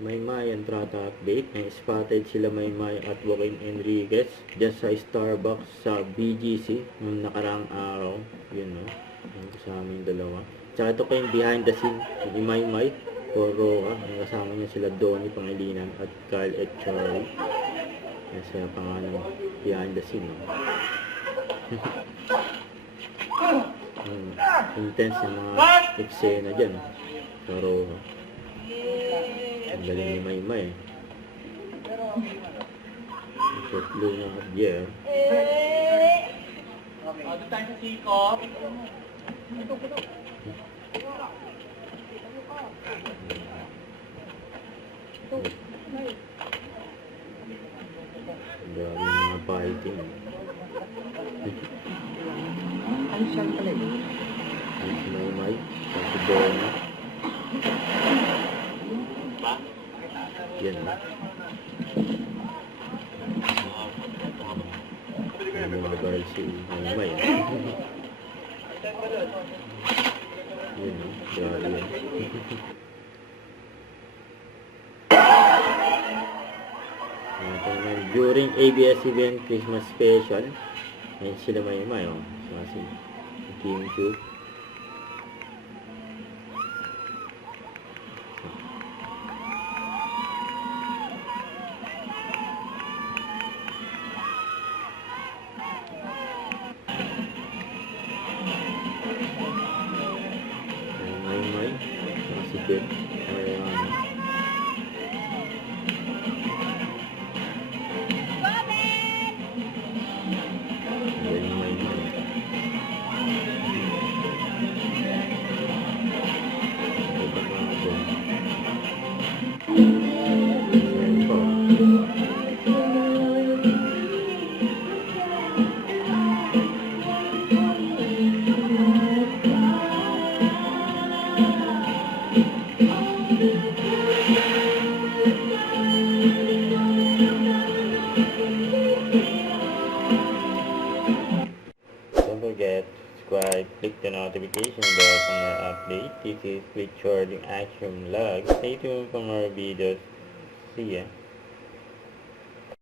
Maymay Entrada update. May spotted sila Maymay at Joaquin Enriquez dyan sa Starbucks sa BGC nung nakarang araw. Yun, no? Yung kasama yung dalawa. Tsaka ito pa yung behind the scene ni Maymay Poroa. Ang kasama niya sila Donnie Pangilinan at Kyle at Charlie. Yan sa pangalan behind the scene, no? Intense yung mga eksena dyan, no? Pero ang galing ni Maymay. Short blue na Javier. Doon tayo sa Siko. Ang dami mga fighting. Ano siya pala yun? Ang si Maymay. Ang si Donnie. Yan, no? Ang mga guys si Maymay. Yan, no? Grabe yan. During ABS event Christmas special, ayun sila Maymay, oh. Si Kim Chu. Maymay, si Kim. Don't forget to subscribe, click the notification bell for more updates. This is Richard, yung Action Vlog. Stay tuned for more videos. See ya.